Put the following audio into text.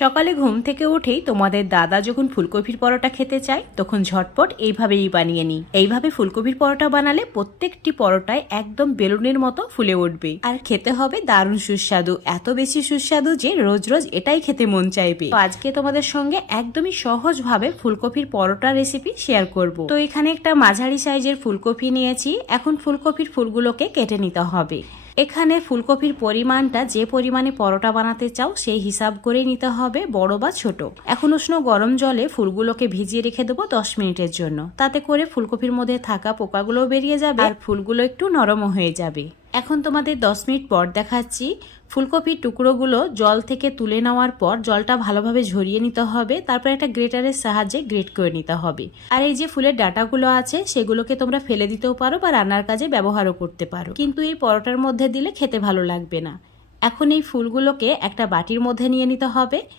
সকালে ঘুম থেকে উঠেই তোমাদের দাদা যখন ফুলকপির পরোটা খেতে চায় তখন ঝটপট এইভাবেই বানিয়ে নিই। এইভাবে ফুলকপির পরোটা বানালে প্রত্যেকটি পরোটায় একদম বেলুনের মতো ফুলে উঠবে আর খেতে হবে দারুণ সুস্বাদু, এত বেশি সুস্বাদু যে রোজ রোজ এটাই খেতে মন চাইবে। তো আজকে তোমাদের সঙ্গে একদমই সহজভাবে ফুলকপির পরোটা রেসিপি শেয়ার করব। তো এখানে একটা মাঝারি সাইজের ফুলকপি নিয়েছি। এখন ফুলকপির ফুলগুলোকে কেটে নিতে হবে। এখানে ফুলকপির পরিমাণটা যে পরিমাণে পরোটা বানাতে চাও সেই হিসাব করে নিতে হবে, বড় বা ছোট। এখন উষ্ণ গরম জলে ফুলগুলোকে ভিজিয়ে রেখে দেবো 10 মিনিটের জন্য। তাতে করে ফুলকপির মধ্যে থাকা পোকাগুলোও বেরিয়ে যাবে আর ফুলগুলো একটু নরমও হয়ে যাবে। এখন তোমাদের 10 মিনিট পর দেখাচ্ছি। ফুলকপির টুকরোগুলো জল থেকে তুলে নেওয়ার পর জলটা ভালোভাবে ঝরিয়ে নিতে হবে। তারপর একটা গ্রেটারের সাহায্যে গ্রেট করে নিতে হবে। আর এই যে ফুলের ডাঁটাগুলো আছে সেগুলোকে তোমরা ফেলে দিতেও পারো বা রান্নার কাজে ব্যবহারও করতে পারো, কিন্তু এই পরোটার মধ্যে দিলে খেতে ভালো লাগবে না। এখন এই ফুলগুলোকে একটা বাটির মধ্যে নিয়ে নিতে হবে।